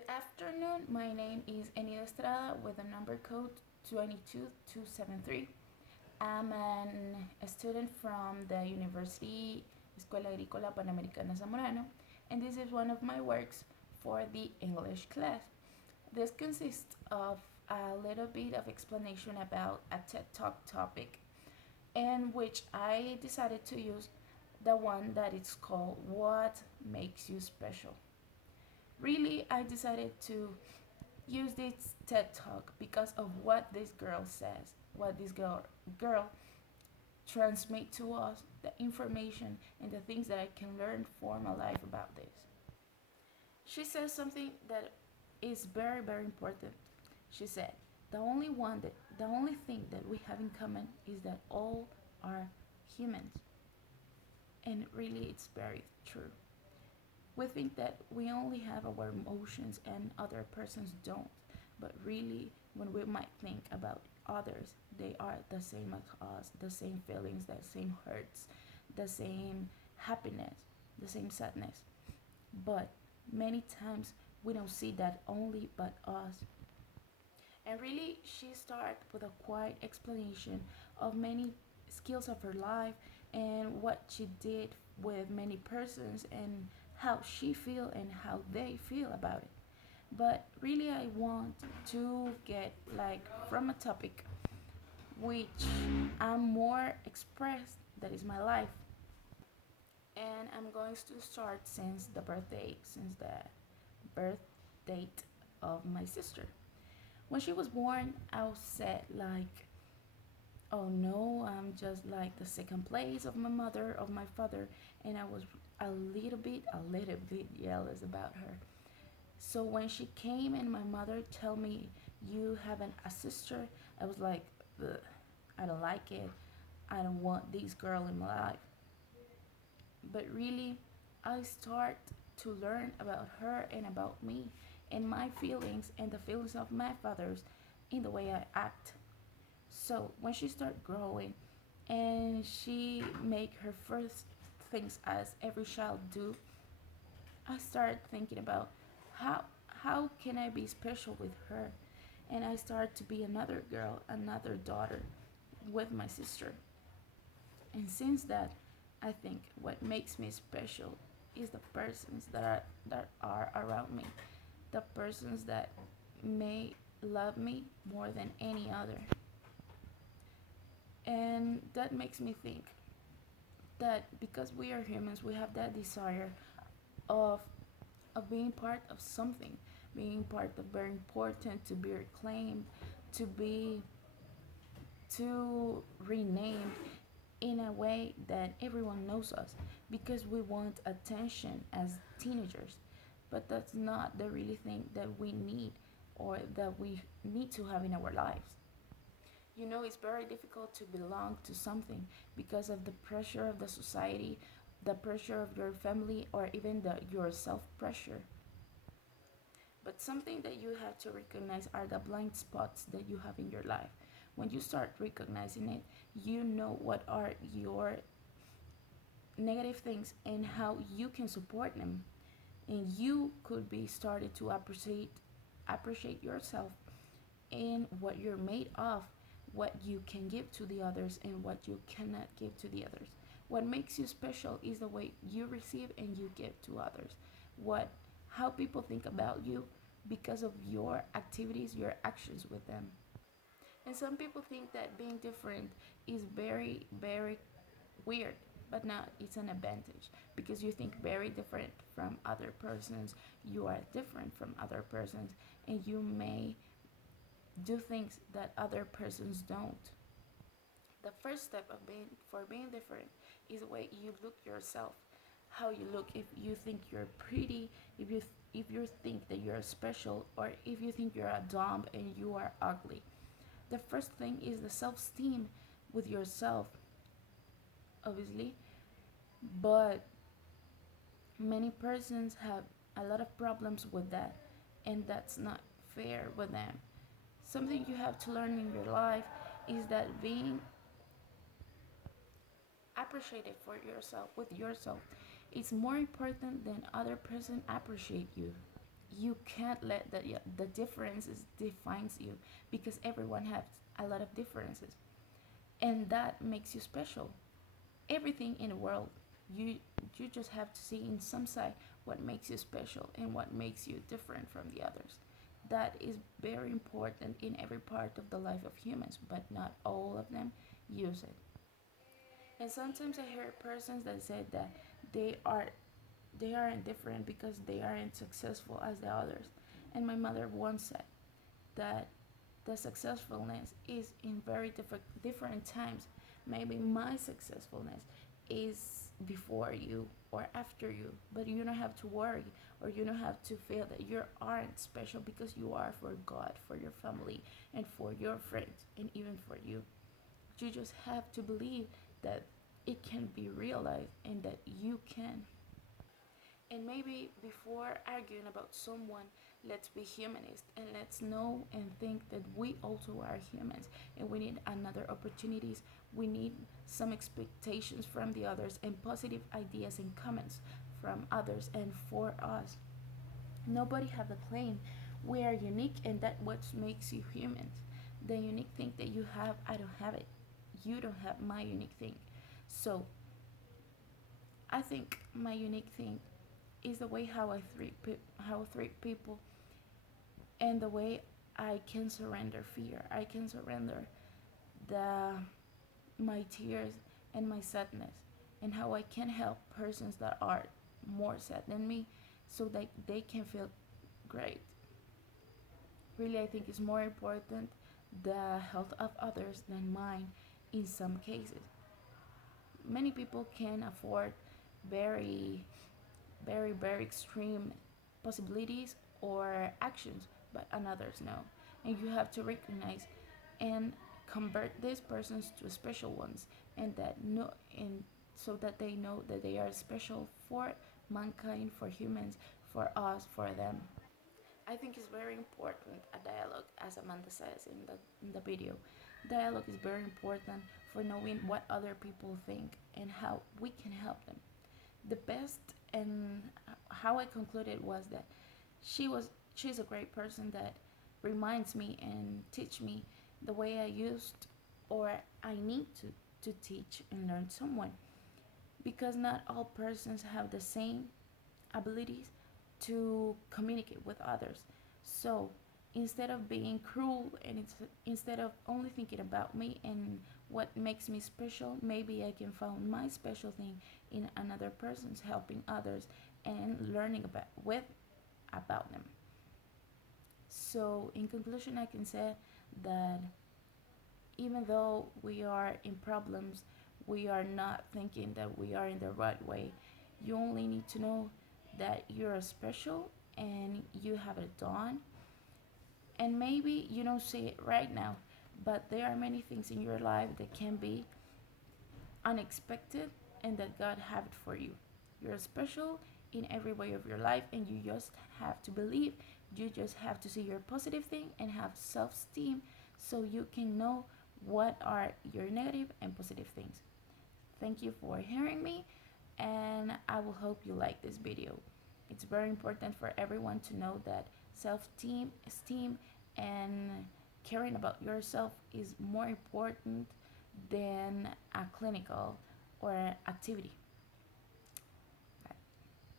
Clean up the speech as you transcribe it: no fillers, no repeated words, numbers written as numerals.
Good afternoon. My name is Enid Estrada with the number code 22273. I'm a student from the University Escuela Agrícola Panamericana Zamorano, and this is one of my works for the English class. This consists of a little bit of explanation about a TED Talk topic, in which I decided to use the one that is called What Makes You Special. Really, I decided to use this TED Talk because of what this girl says, what this girl transmit to us, the information and the things that I can learn for my life about this. She says something that is very important. She said, the only thing that we have in common is that all are humans. And really it's very true. We think that we only have our emotions and other persons don't. But really, when we might think about others, they are the same as us, the same feelings, the same hurts, the same happiness, the same sadness. But many times we don't see that only but us. And really, she started with a quiet explanation of many skills of her life and what she did with many persons and how she feel and how they feel about it. But really, I want to get like from a topic which I'm more expressed, that is my life. And I'm going to start since the birth date of my sister. When she was born, I was said like, oh no, I'm just like the second place of my mother, of my father, and I was a little bit jealous about her. So when she came and my mother tell me you have a sister, I was like, ugh, I don't like it. I don't want this girl in my life. But really, I start to learn about her and about me and my feelings and the feelings of my fathers in the way I act. So when she started growing and she make her first things as every child do, I started thinking about how how can I be special with her? And I started to be another girl, another daughter with my sister. And since that, I think what makes me special is the persons that are around me, the persons that may love me more than any other. And that makes me think that because we are humans, we have that desire of being part of something, being part of very important, to be reclaimed, to be to renamed in a way that everyone knows us because we want attention as teenagers. But that's not the really thing that we need or that we need to have in our lives. You know, it's very difficult to belong to something because of the pressure of the society, the pressure of your family, or even your self pressure. But something that you have to recognize are the blind spots that you have in your life. When you start recognizing it, you know what are your negative things and how you can support them. And you could be started to appreciate yourself and what you're made of, what you can give to the others and what you cannot give to the others. What makes you special is the way you receive and you give to others. What how people think about you because of your activities, your actions with them. And some people think that being different is very weird, but now it's an advantage because you think very different from other persons, you are different from other persons, and you may do things that other persons don't. The first step of being different is the way you look yourself, how you look. If you think you're pretty, if you think that you're special, or if you think you're a dumb and you are ugly. The first thing is the self-esteem with yourself, obviously, but many persons have a lot of problems with that, and that's not fair with them. Something you have to learn in your life is that being appreciated for yourself with yourself is more important than other person appreciate you. you can't let the differences defines you, because everyone has a lot of differences, and that makes you special. Everything in the world, you you just have to see in some side what makes you special and what makes you different from the others. That is very important in every part of the life of humans, but not all of them use it. And sometimes I hear persons that say that they are they aren't different because they aren't successful as the others. And my mother once said that the successfulness is in very different times. Maybe my successfulness is before you or after you, but you don't have to worry, or you don't have to feel that you aren't special, because you are for God, for your family, and for your friends, and even for you. You just have to believe that it can be realized and that you can. And maybe before arguing about someone, let's be humanist and let's know and think that we also are humans, and we need another opportunities. We need some expectations from the others and positive ideas and comments from others and for us. Nobody have a claim. We are unique, and that what makes you humans. The unique thing that you have, I don't have it. You don't have my unique thing. So I think my unique thing is the way how I treat people, and the way I can surrender fear. I can surrender the my tears and my sadness, and how I can help persons that are more sad than me, so that they can feel great. Really, I think it's more important the health of others than mine in some cases. Many people can afford very very extreme possibilities or actions, but others no. And you have to recognize and convert these persons to special ones, and that no and so that they know that they are special for mankind, for humans, for us, for them. I think it's very important a dialogue, as Amanda says in the video. Dialogue is very important for knowing what other people think and how we can help them. The best, and how I concluded, was that she's a great person that reminds me and teach me the way I used, or I need to teach and learn someone, because not all persons have the same abilities to communicate with others. So instead of being cruel, and instead of only thinking about me and what makes me special, maybe I can find my special thing in another person's, helping others and learning about them. So in conclusion, I can say that even though we are in problems, we are not thinking that we are in the right way. You only need to know that you're special and you have it done. And maybe you don't see it right now, but there are many things in your life that can be unexpected, and that God have it for you. You're special in every way of your life, and you just have to believe. You just have to see your positive thing and have self-esteem, so you can know what are your negative and positive things. Thank you for hearing me, and I will hope you like this video. It's very important for everyone to know that self-esteem and caring about yourself is more important than a clinical or activity.